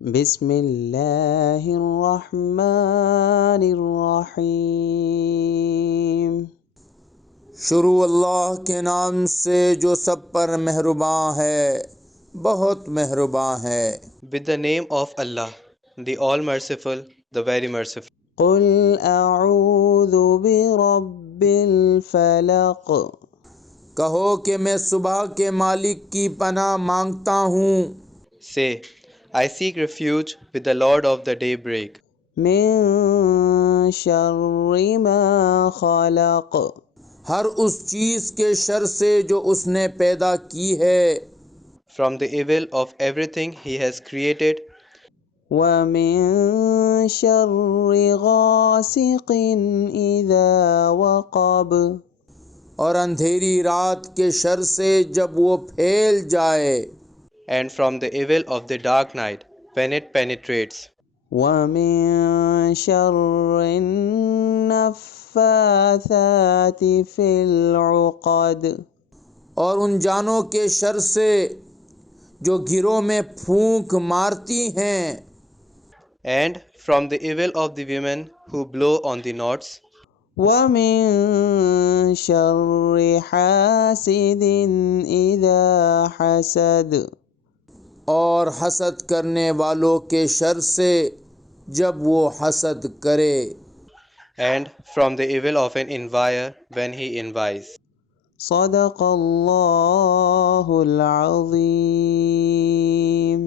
بسم اللہ الرحمن الرحیم. شروع اللہ کے نام سے جو سب پر مہرباں ہے، بہت مہرباں ہے. With the name of Allah, the All Merciful, the Very Merciful. قل اعوذ برب الفلق. کہو کہ میں صبح کے مالک کی پناہ مانگتا ہوں. Say, I seek refuge with the Lord of the daybreak, من شر ما خلق. ہر اس چیز کے شر سے جو اس نے پیدا کی ہے، from the evil of everything He has created, ومن شر غاسق اذا وقب. اور اندھیری رات کے شر سے جب وہ پھیل جائے، and from the evil of the dark night when it penetrates, ومن شر النفاثات في العقد. اور ان جانوں کے شر سے جو گھروں میں پھونک مارتی ہیں، and from the evil of the women who blow on the knots, ومن شر حاسد اذا حسد. اور حسد کرنے والوں کے شر سے جب وہ حسد کرے. and from the evil of an envier when he envies. صدق اللہ العظیم.